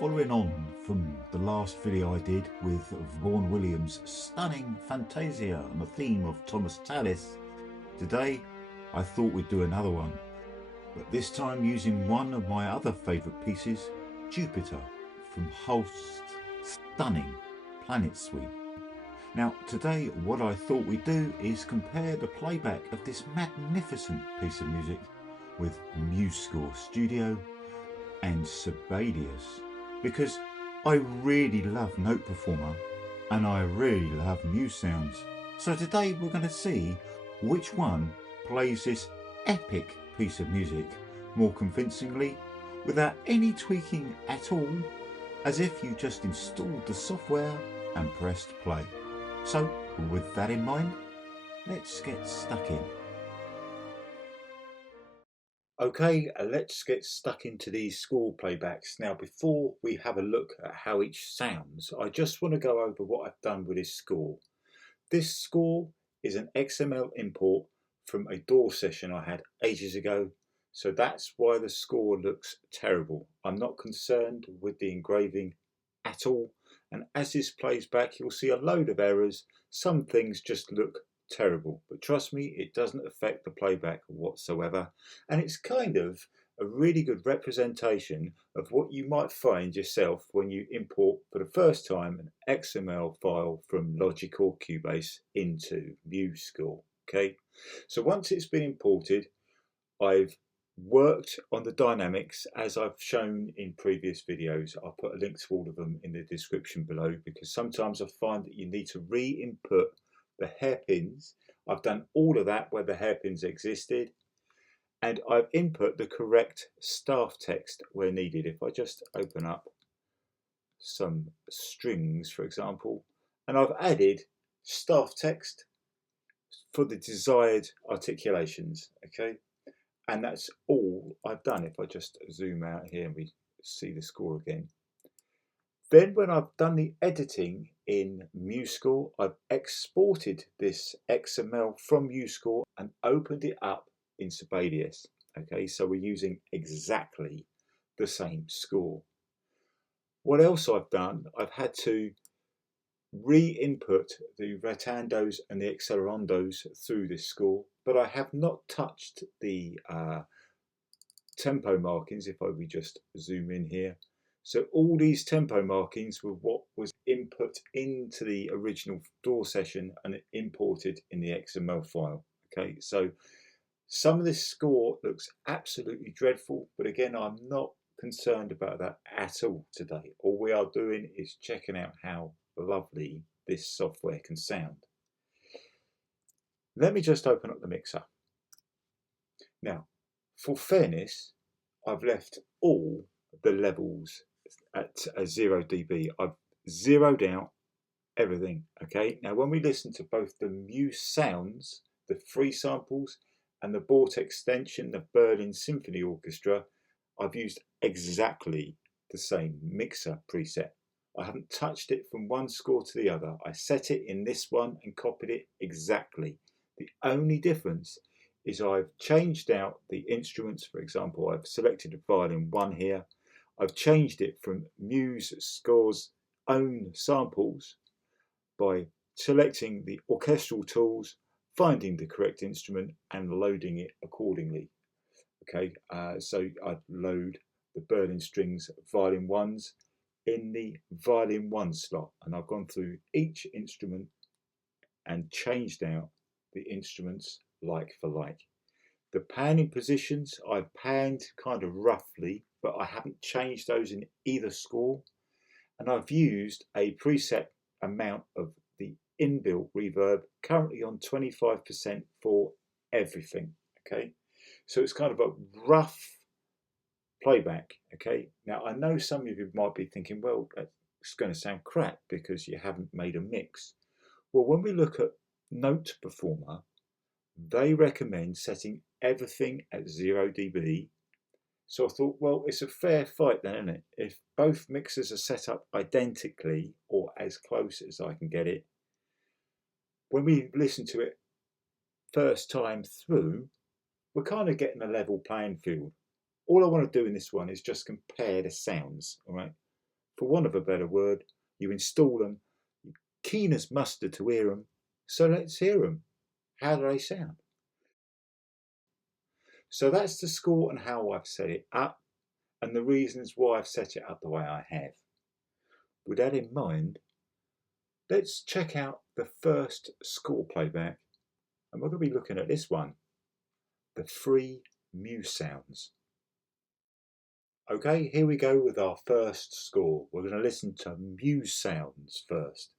Following on from the last video I did with Vaughan Williams' stunning Fantasia on the theme of Thomas Tallis, today I thought we'd do another one, but this time using one of my other favourite pieces, Jupiter, from Holst's stunning Planet Suite. Now today what I thought we'd do is compare the playback of this magnificent piece of music with MuseScore Studio and Sibelius, because I really love NotePerformer and I really love Muse Sounds. So today we're going to see which one plays this epic piece of music more convincingly without any tweaking at all, as if you just installed the software and pressed play. So with that in mind, let's get stuck in. Okay, let's get stuck into these score playbacks. Now, before we have a look at how each sounds, I just want to go over what I've done with this score. This score is an XML import from a DAW session I had ages ago, so that's why the score looks terrible. I'm not concerned with the engraving at all, and as this plays back, you'll see a load of errors. Some things just look terrible, but trust me, it doesn't affect the playback whatsoever, and it's kind of a really good representation of what you might find yourself when you import for the first time an XML file from Logic or Cubase into MuseScore. Okay, so once it's been imported, I've worked on the dynamics as I've shown in previous videos. I'll put a link to all of them in the description below, because sometimes I find that you need to re-input the hairpins. I've done all of that where the hairpins existed, and I've input the correct staff text where needed. If I just open up some strings, for example, and I've added staff text for the desired articulations, okay? And that's all I've done. If I just zoom out here and we see the score again. Then when I've done the editing in MuseScore, I've exported this XML from MuseScore and opened it up in Sibelius. Okay, so we're using exactly the same score. What else I've done, I've had to re-input the rotandos and the accelerandos through this score, but I have not touched the tempo markings. If we just zoom in here. So all these tempo markings were what was input into the original DAW session and imported in the XML file. Okay, so some of this score looks absolutely dreadful, but again, I'm not concerned about that at all today. All we are doing is checking out how lovely this software can sound. Let me just open up the mixer. Now, for fairness, I've left all the levels at 0 dB. I've zeroed out everything. Okay, now when we listen to both the Muse Sounds, the free samples, and the bought extension, the Berlin Symphony Orchestra, I've used exactly the same mixer preset. I haven't touched it from one score to the other. I set it in this one and copied it exactly. The only difference is I've changed out the instruments. For example, I've selected a violin 1 here. I've changed it from MuseScore's own samples by selecting the orchestral tools, finding the correct instrument and loading it accordingly. Okay, so I'd load the Berlin strings violin 1s in the violin 1 slot, and I've gone through each instrument and changed out the instruments like for like. The panning positions, I've panned kind of roughly, but I haven't changed those in either score. And I've used a preset amount of the inbuilt reverb, currently on 25% for everything. Okay, so it's kind of a rough playback. Okay, now I know some of you might be thinking, well, it's going to sound crap because you haven't made a mix. Well, when we look at NotePerformer, they recommend setting everything at 0 dB. So I thought, well, it's a fair fight then, isn't it? If both mixers are set up identically or as close as I can get it, when we listen to it first time through, we're kind of getting a level playing field. All I want to do in this one is just compare the sounds, all right? for want of a better word. You install them, you're keen as mustard to hear them, so let's hear them. How do they sound? So that's the score and how I've set it up, and the reasons why I've set it up the way I have. With that in mind, let's check out the first score playback, and we're going to be looking at this one, the free Muse Sounds. Okay, here we go with our first score. We're going to listen to Muse Sounds first.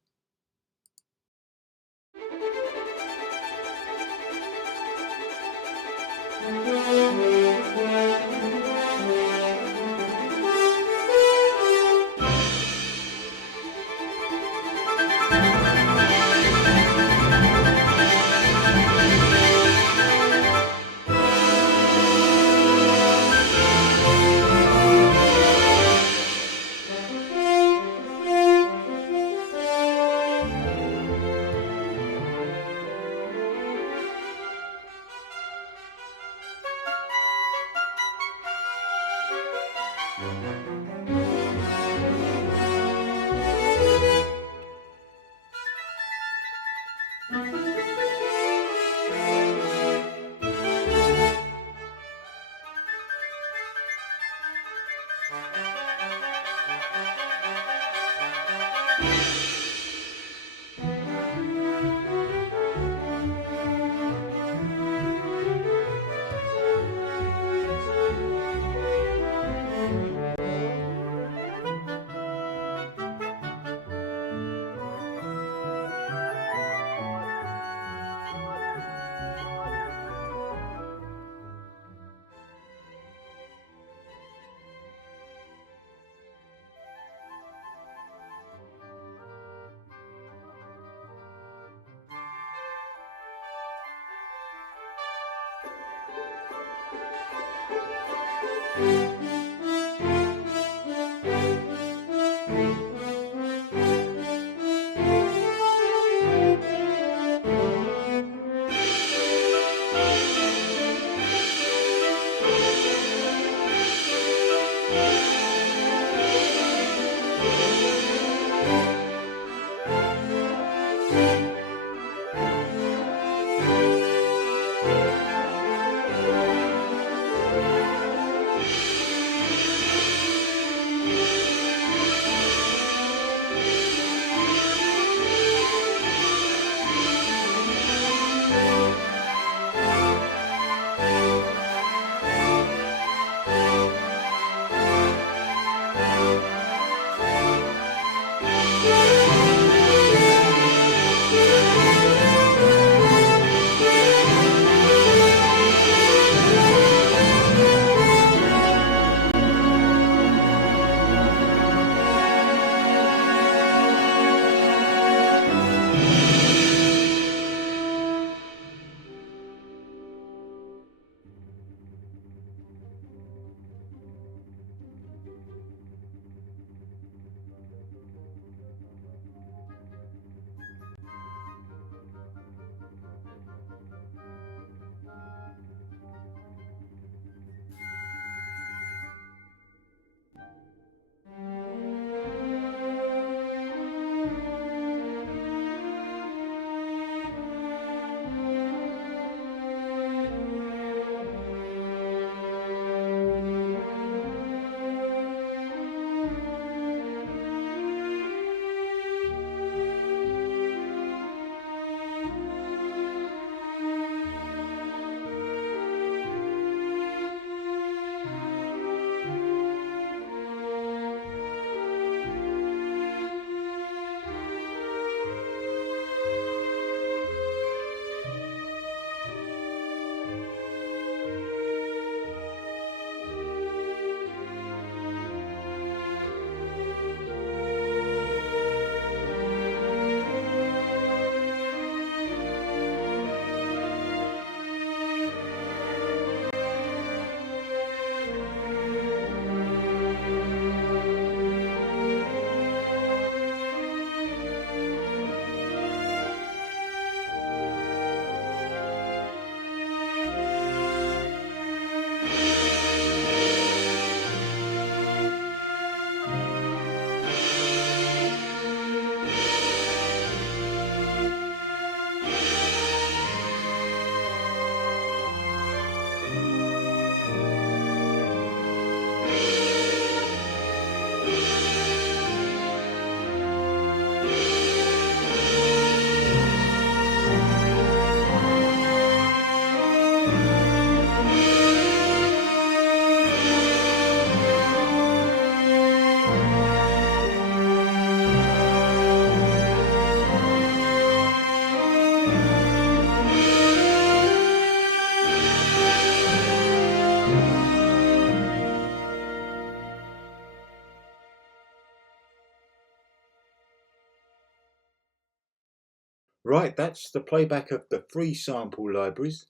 Right, that's the playback of the free sample libraries.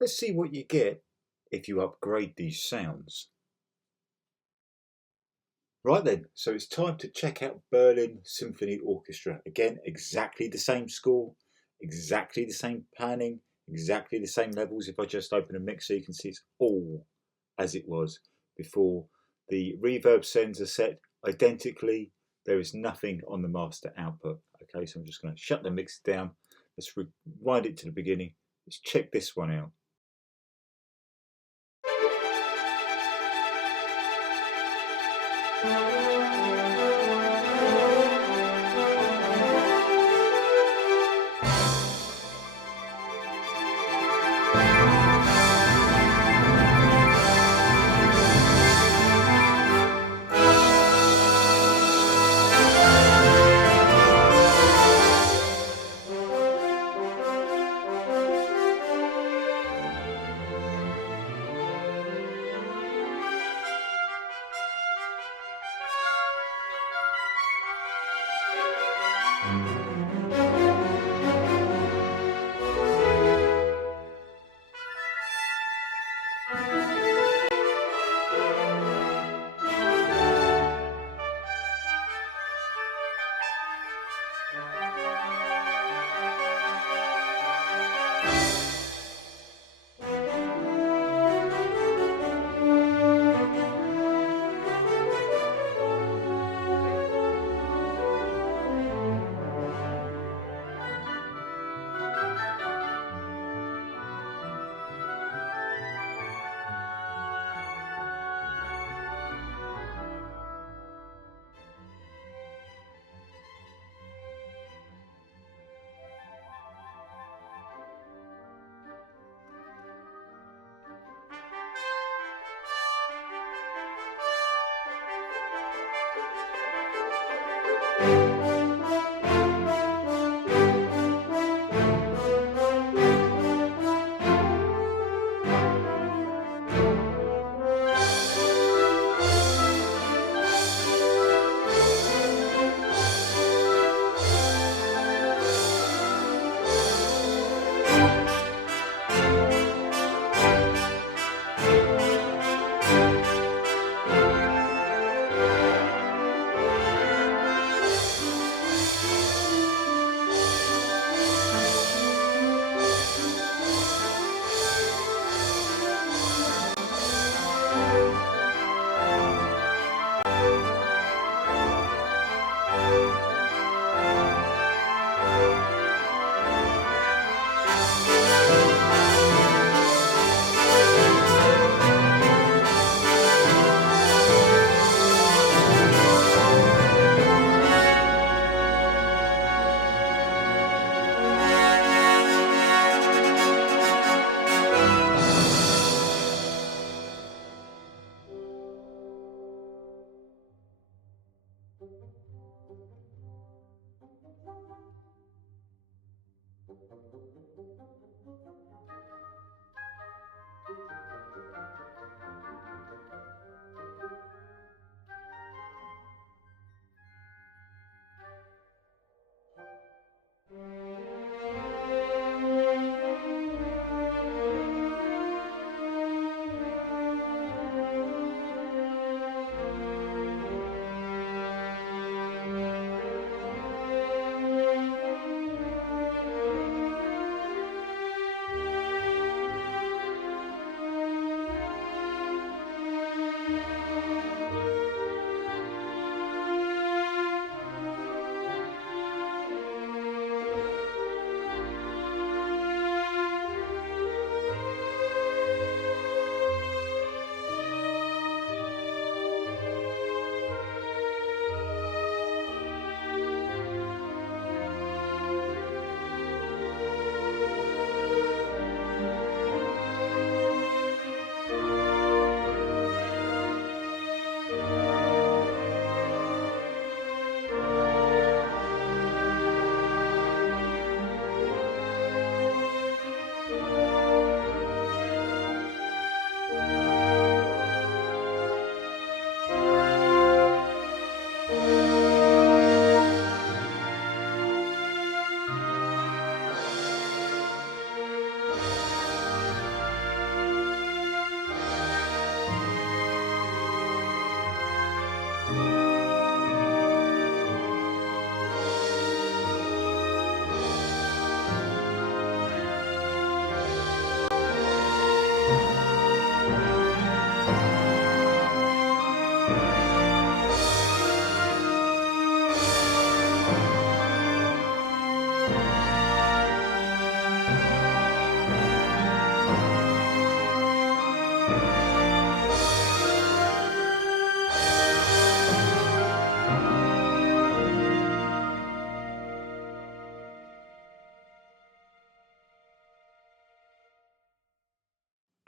Let's see what you get if you upgrade these sounds. Right then, so it's time to check out Berlin Symphony Orchestra. Again, exactly the same score, exactly the same panning, exactly the same levels. If I just open a mixer, you can see it's all as it was before. The reverb sends are set identically. There is nothing on the master output. Okay, so I'm just going to shut the mixer down. Let's rewind it to the beginning. Let's check this one out.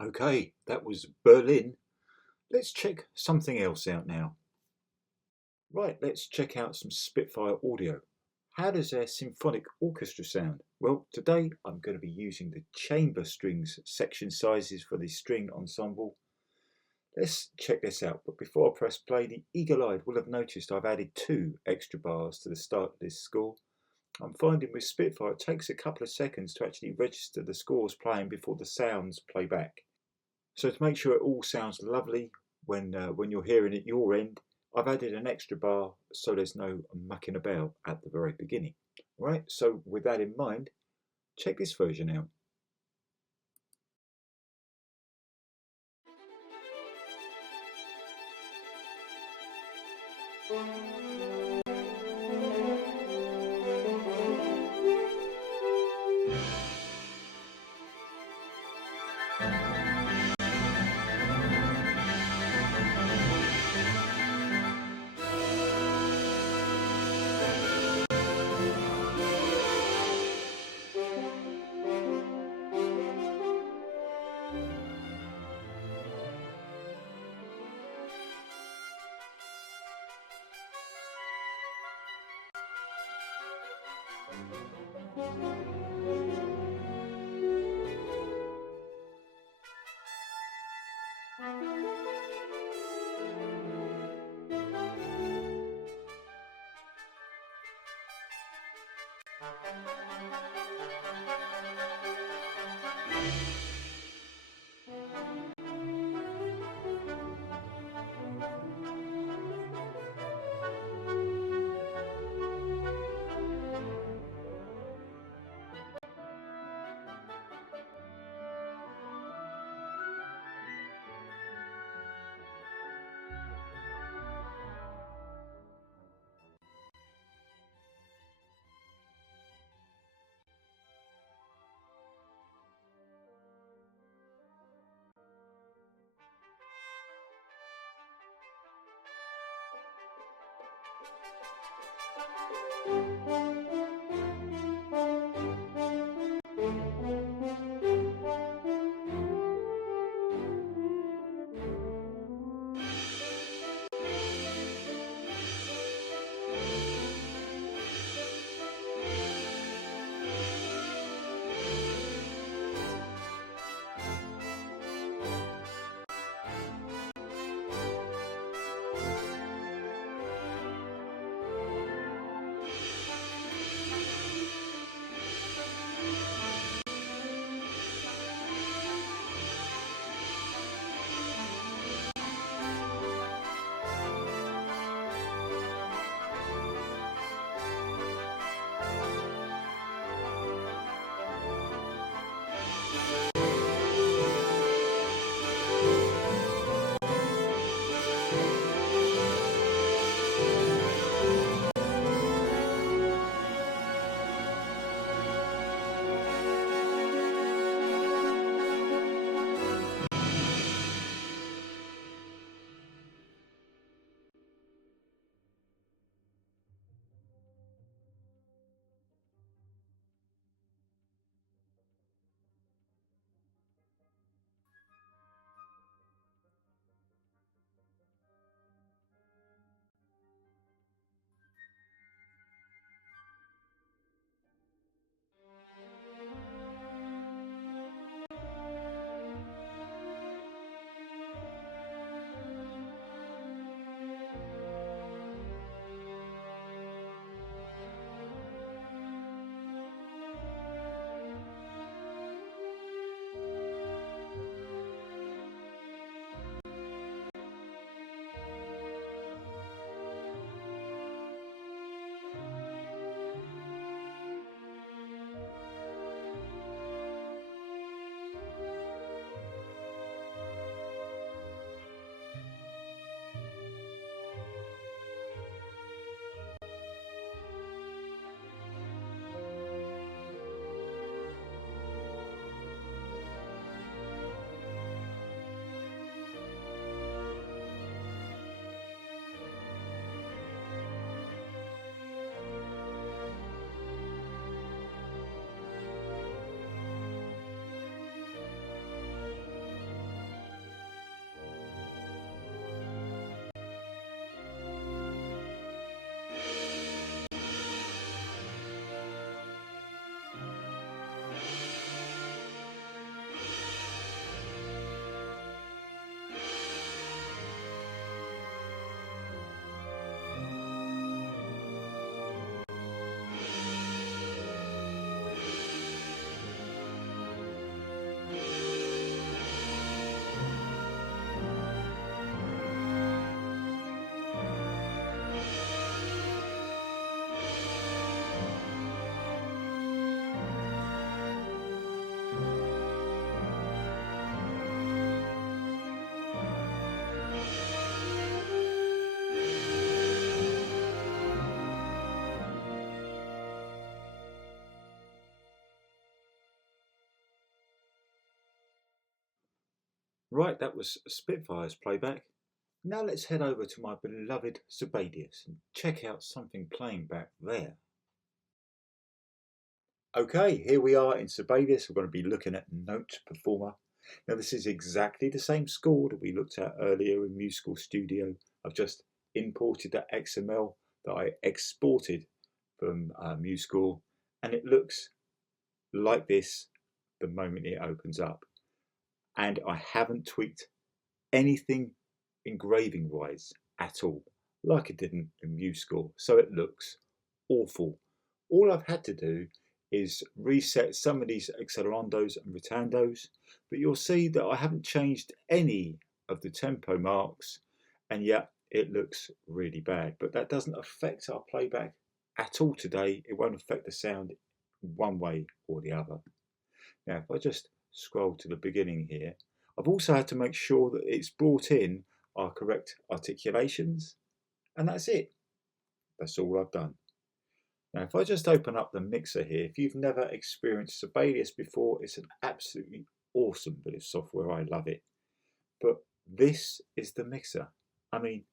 Okay, that was Berlin. Let's check something else out now. Right, let's check out some Spitfire audio. How does a symphonic orchestra sound? Well, today I'm going to be using the chamber strings section sizes for the string ensemble. Let's check this out, but before I press play, the eagle-eyed will have noticed I've added 2 extra bars to the start of this score. I'm finding with Spitfire it takes a couple of seconds to actually register the scores playing before the sounds play back. So to make sure it all sounds lovely when you're hearing it your end, I've added an extra bar so there's no mucking about at the very beginning. All right, so with that in mind, check this version out. Right, that was Spitfire's playback. Now let's head over to my beloved Sibelius and check out something playing back there. Okay, here we are in Sibelius. We're going to be looking at NotePerformer. Now this is exactly the same score that we looked at earlier in MuseScore Studio. I've just imported that XML that I exported from MuseScore, and it looks like this the moment it opens up. And I haven't tweaked anything engraving wise at all, like I did in MuseScore, so it looks awful. All I've had to do is reset some of these accelerandos and rotandos, but you'll see that I haven't changed any of the tempo marks, and yet it looks really bad. But that doesn't affect our playback at all today. It won't affect the sound one way or the other. Now if I just scroll to the beginning here, I've also had to make sure that it's brought in our correct articulations, and that's it. That's all I've done. Now if I just open up the mixer here, if you've never experienced Sibelius before, it's an absolutely awesome bit of software. I love it. But this is the mixer. I mean,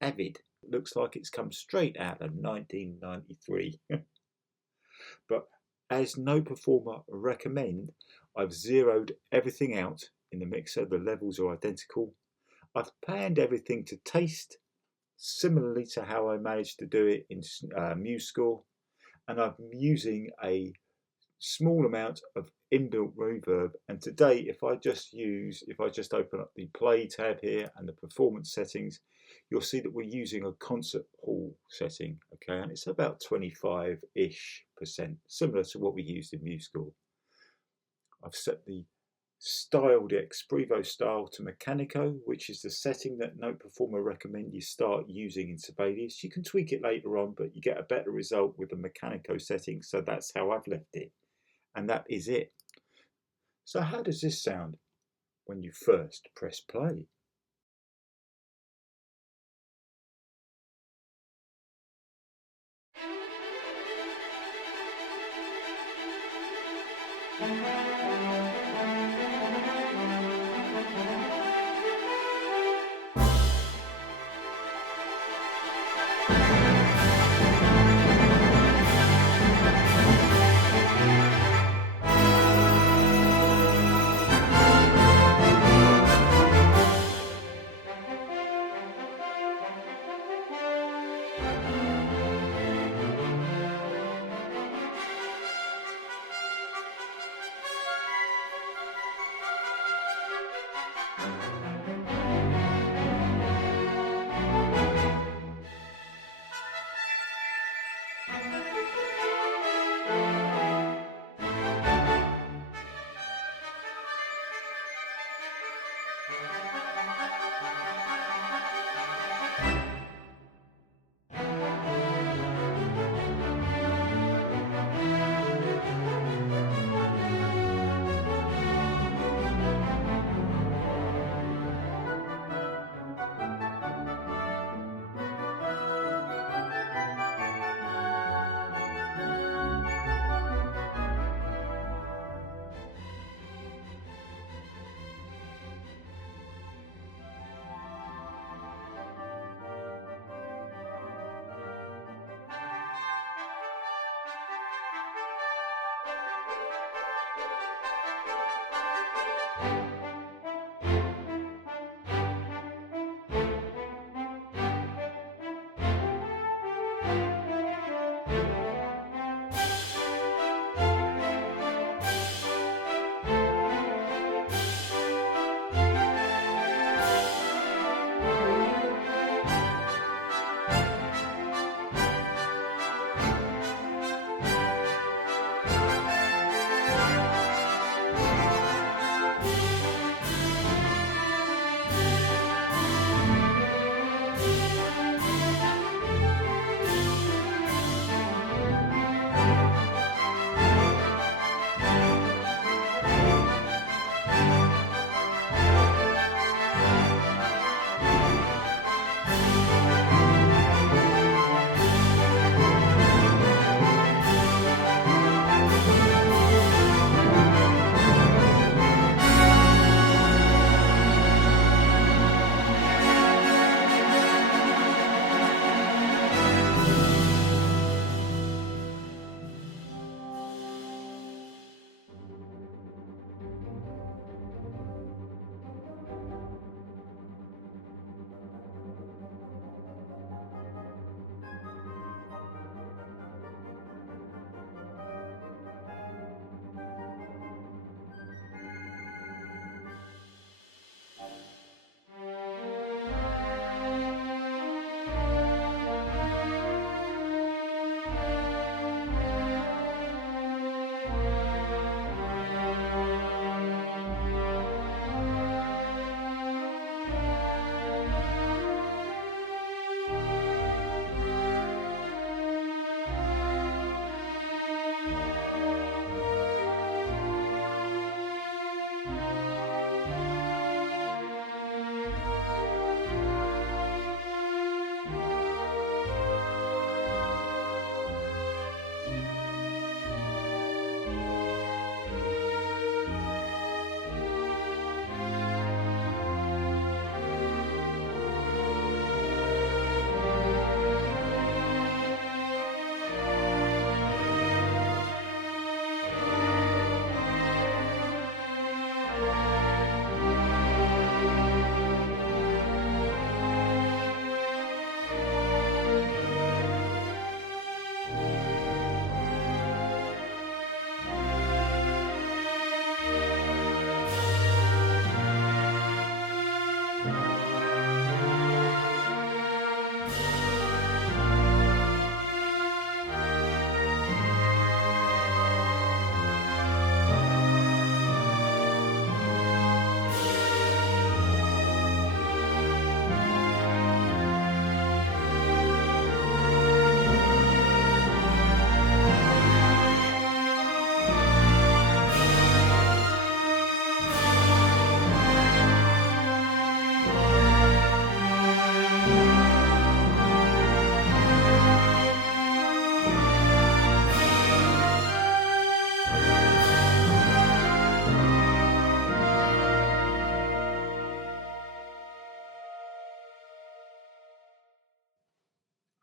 Avid. It looks like it's come straight out of 1993. But as NotePerformer recommend, I've zeroed everything out in the mixer. The levels are identical. I've panned everything to taste, similarly to how I managed to do it in MuseScore, and I'm using a small amount of inbuilt reverb. And today, if I just open up the play tab here and the performance settings, you'll see that we're using a concert hall setting, okay, and it's about 25-ish%, similar to what we used in MuseScore. I've set the style, the Exprevo style, to Mechanico, which is the setting that NotePerformer recommend you start using in Sibelius. You can tweak it later on, but you get a better result with the Mechanico setting, so that's how I've left it. And that is it. So how does this sound when you first press play?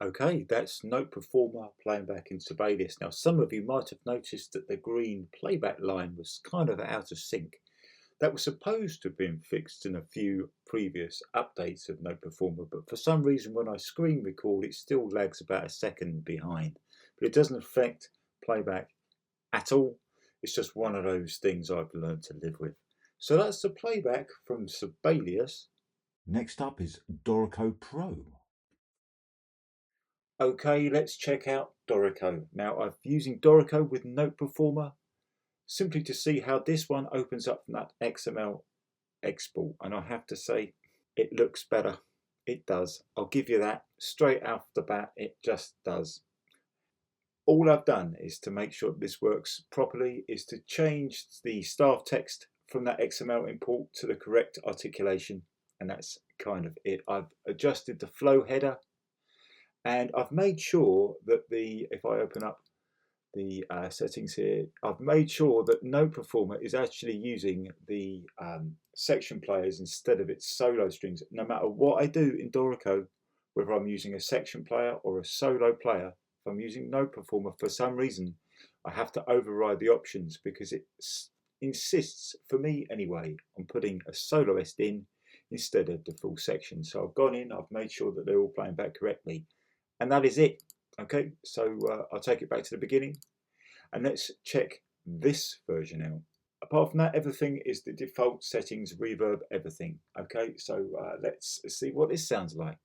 Okay, that's NotePerformer playing back in Sibelius. Now, some of you might have noticed that the green playback line was kind of out of sync. That was supposed to have been fixed in a few previous updates of NotePerformer, but for some reason when I screen record it still lags about a second behind. But it doesn't affect playback at all. It's just one of those things I've learned to live with. So that's the playback from Sibelius. Next up is Dorico Pro. Okay, let's check out Dorico. Now I'm using Dorico with NotePerformer simply to see how this one opens up from that XML export, and I have to say it looks better. It does. I'll give you that. Straight off the bat, it just does. All I've done is to make sure this works properly is to change the staff text from that XML import to the correct articulation, and that's kind of it. I've adjusted the flow header, and I've made sure that if I open up the settings here, I've made sure that NotePerformer is actually using the section players instead of its solo strings. No matter what I do in Dorico, whether I'm using a section player or a solo player, if I'm using NotePerformer, for some reason, I have to override the options because it insists, for me anyway, on putting a soloist in instead of the full section. So I've gone in, I've made sure that they're all playing back correctly, and that is it. Okay, so I'll take it back to the beginning and let's check this version out. Apart from that, everything is the default settings, reverb, everything. Okay, so let's see what this sounds like.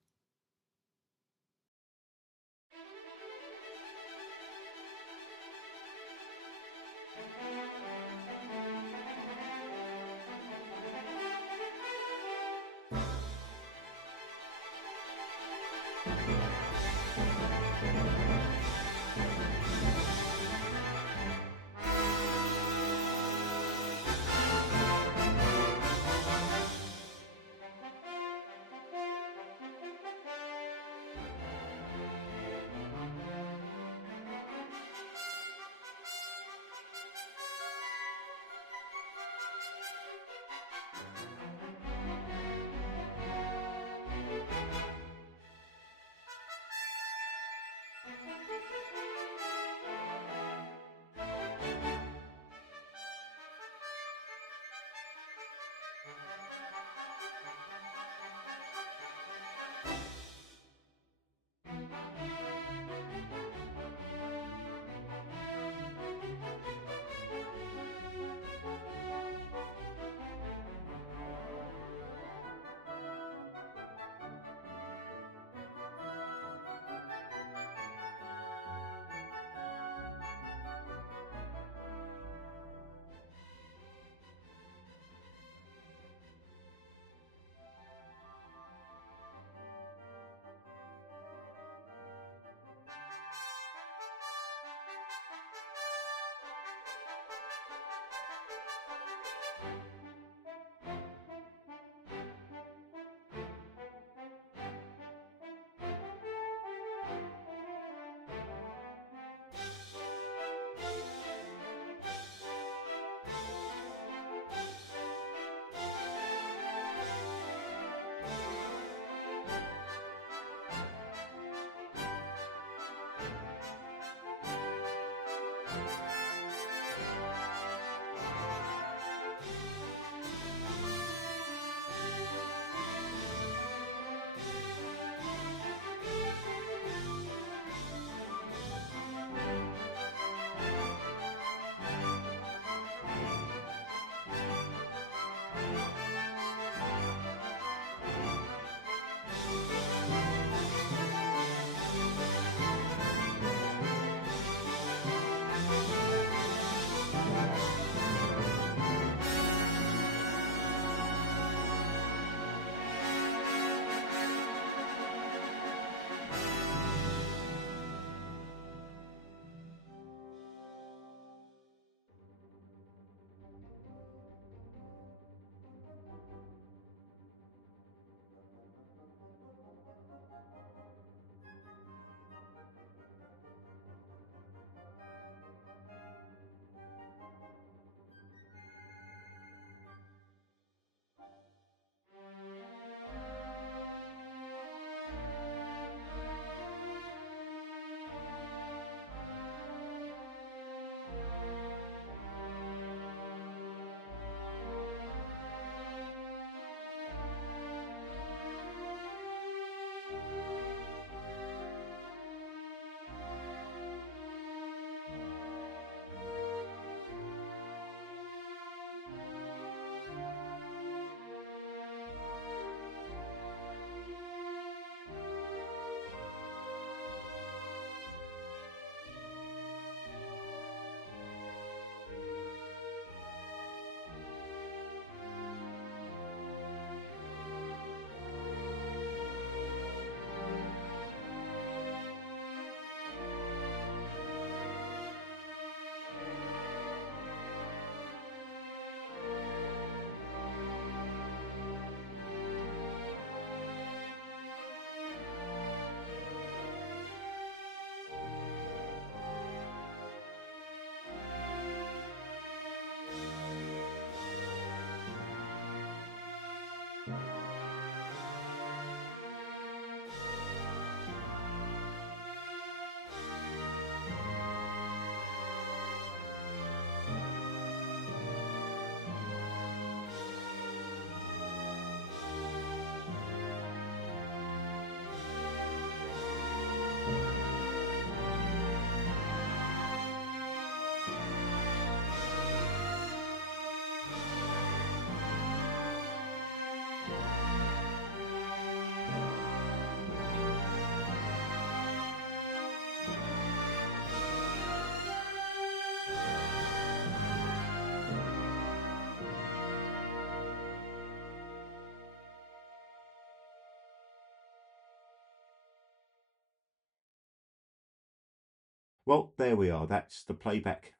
Well, there we are. That's the playback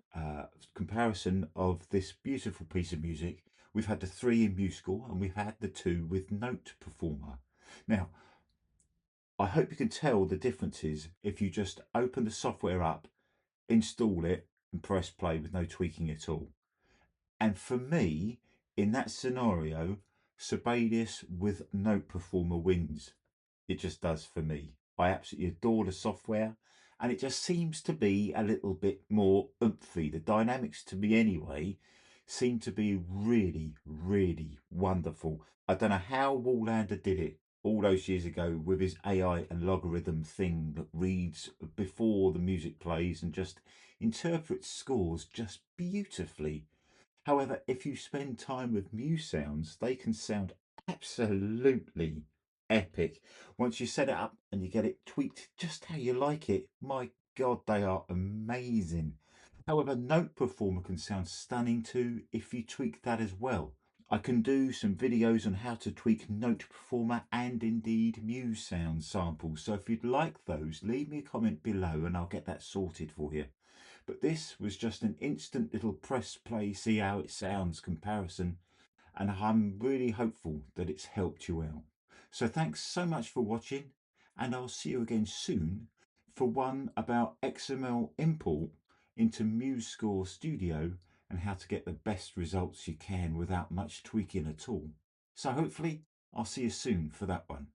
comparison of this beautiful piece of music. We've had the 3 in MuseScore and we've had the 2 with NotePerformer. Now, I hope you can tell the differences if you just open the software up, install it, and press play with no tweaking at all. And for me, in that scenario, Sibelius with NotePerformer wins. It just does for me. I absolutely adore the software, and it just seems to be a little bit more oomphy. The dynamics, to me anyway, seem to be really, really wonderful. I don't know how Wallander did it all those years ago with his AI and logarithm thing that reads before the music plays and just interprets scores just beautifully. However, if you spend time with Muse Sounds, they can sound absolutely epic. Once you set it up and you get it tweaked just how you like it, my God, they are amazing. However, NotePerformer can sound stunning too if you tweak that as well. I can do some videos on how to tweak NotePerformer and indeed Muse Sound samples. So if you'd like those, leave me a comment below and I'll get that sorted for you. But this was just an instant little press play, see how it sounds comparison, and I'm really hopeful that it's helped you out. So thanks so much for watching, and I'll see you again soon for one about XML import into MuseScore Studio and how to get the best results you can without much tweaking at all. So hopefully I'll see you soon for that one.